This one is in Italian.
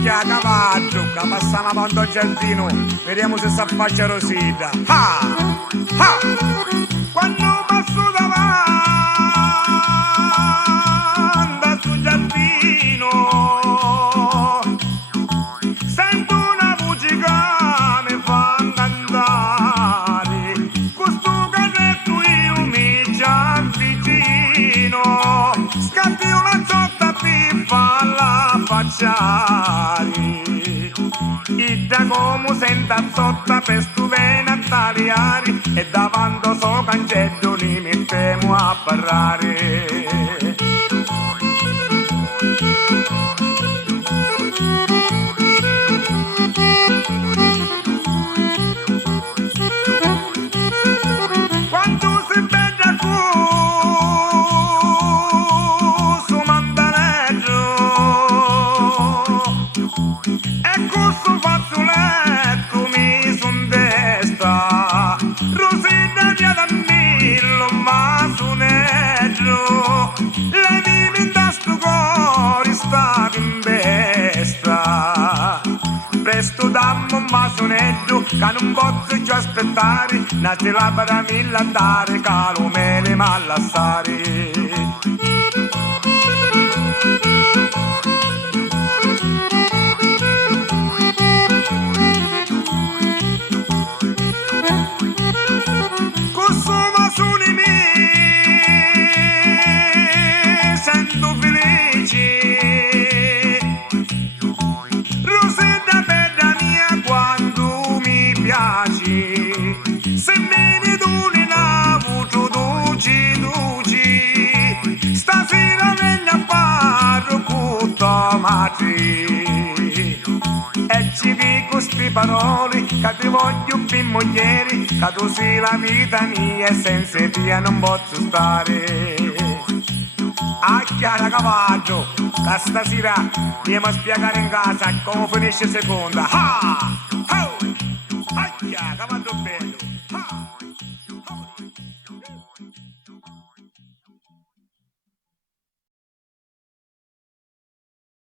maschia cavallo che passa una ponta al giardino, vediamo se si affaccia Rosita. Ah! Ah! Quando passo davanti sul giardino sento una voce che mi fa cantare, questo carretto io mi ci avvicino, scatti una zotta per farla facciare. Ida come senta zotta per stuvena a tagliare e davanti so cancello li mettiamo a parlare. Quando si vede su mandaneggio e questo fazzoletto mi son destra, Rosina via da Millo ma soneggio, lei mi da sto cuore stava in destra. Presto dammo un masonetto che non posso più aspettare, nasce la paramilla andare, caro me le mallassare. Questo masone mi sento felice, Rosetta bella mia quando mi piaci, se me ne doni la voce dolce, stasera vengo a fare con tua madre. E ci dico sti parole che ti voglio più mogliere, che tu sei la vita mia e senza te non posso stare. Ah, chiara cavallo, che stasera andiamo a spiegare in casa come finisce seconda. Ah!